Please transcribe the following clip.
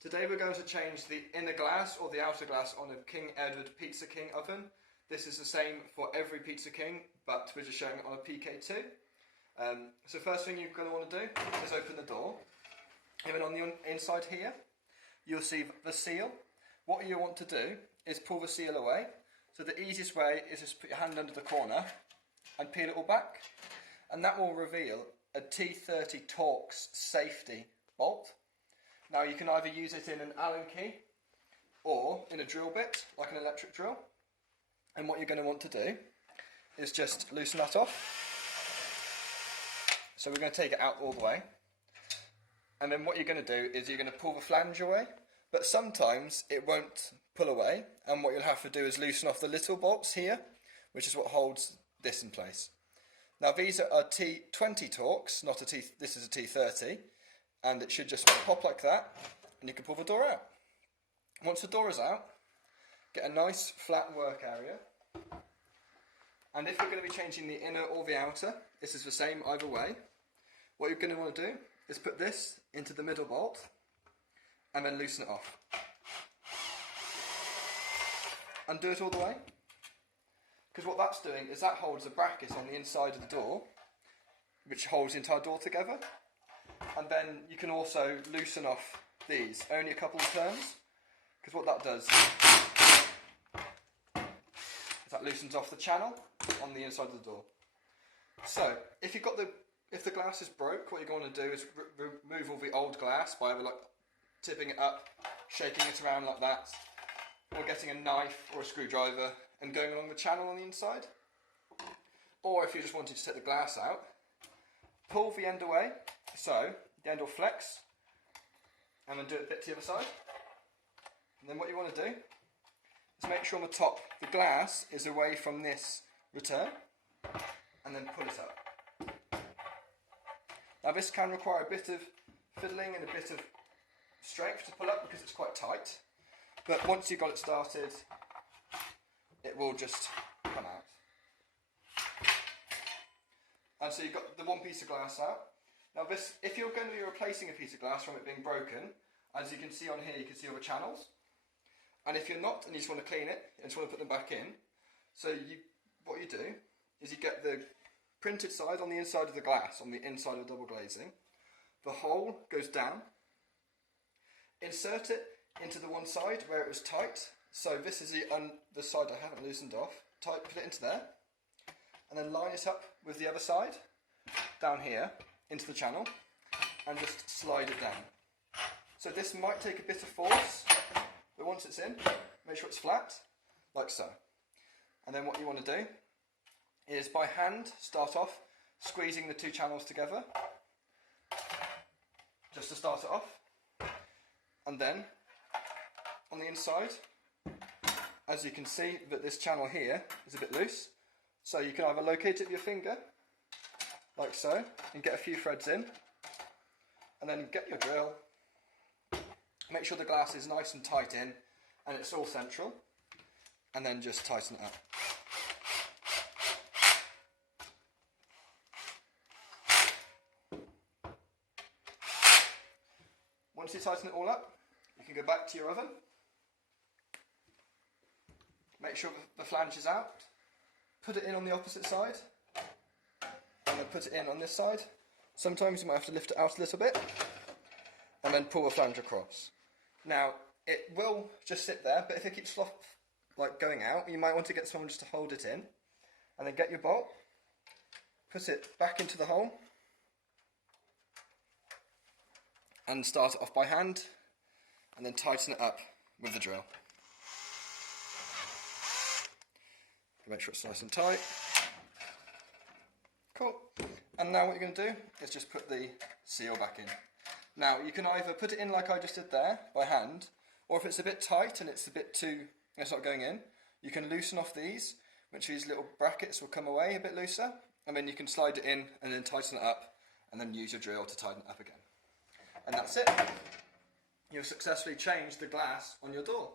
Today we're going to change the inner glass or the outer glass on a King Edward Pizza King oven. This is the same for every Pizza King, but we're just showing it on a PK2. So first thing you're going to want to do is open the door. And then on the inside here, you'll see the seal. What you want to do is pull the seal away. So the easiest way is just put your hand under the corner and peel it all back. And that will reveal a T30 Torx safety bolt. Now you can either use it in an Allen key or in a drill bit, like an electric drill. And what you're going to want to do is just loosen that off. So we're going to take it out all the way. And then what you're going to do is you're going to pull the flange away. But sometimes it won't pull away. And what you'll have to do is loosen off the little bolts here, which is what holds this in place. Now these are T20 Torx, not a T. This is a T30, and it should just pop like that, and you can pull the door out. Once the door is out, get a nice flat work area. And if you're going to be changing the inner or the outer, this is the same either way. What you're going to want to do is put this into the middle bolt, and then loosen it off. Undo it all the way. Because what that's doing is that holds a bracket on the inside of the door, which holds the entire door together. And then you can also loosen off these, only a couple of turns, because what that does is that loosens off the channel on the inside of the door. So if the glass is broke, what you're going to do is remove all the old glass by either tipping it up, shaking it around like that, or getting a knife or a screwdriver and going along the channel on the inside. Or if you just wanted to take the glass out, pull the end away, so the end will flex, and then do it a bit to the other side. And then what you want to do is make sure on the top the glass is away from this return, and then pull it up. Now this can require a bit of fiddling and a bit of strength to pull up because it's quite tight, but once you've got it started, it will just come out. And so you've got the one piece of glass out. Now this, if you're going to be replacing a piece of glass from it being broken, as you can see on here, you can see all the channels. And if you're not, and you just want to clean it, and just want to put them back in, so what you do is you get the printed side on the inside of the glass, on the inside of the double glazing. The hole goes down. Insert it into the one side where it was tight. So this is the side I haven't loosened off. Put it into there, and then line it up with the other side, down here, into the channel, and just slide it down. So this might take a bit of force, but once it's in, make sure it's flat, like so. And then what you want to do is by hand start off squeezing the two channels together, just to start it off. And then on the inside, as you can see that this channel here is a bit loose, so you can either locate it with your finger, like so, and get a few threads in, and then get your drill, make sure the glass is nice and tight in, and it's all central, and then just tighten it up. Once you tighten it all up, you can go back to your oven. Make sure the flange is out. Put it in on the opposite side. And then put it in on this side. Sometimes you might have to lift it out a little bit. And then pull the flange across. Now, it will just sit there, but if it keeps going out, you might want to get someone just to hold it in. And then get your bolt. Put it back into the hole. And start it off by hand. And then tighten it up with the drill. Make sure it's nice and tight. Cool. And now what you're going to do is just put the seal back in. Now you can either put it in like I just did there by hand, or if it's a bit tight and it's not going in, you can loosen off these, which these little brackets will come away a bit looser, and then you can slide it in and then tighten it up, and then use your drill to tighten it up again. And that's it. You've successfully changed the glass on your door.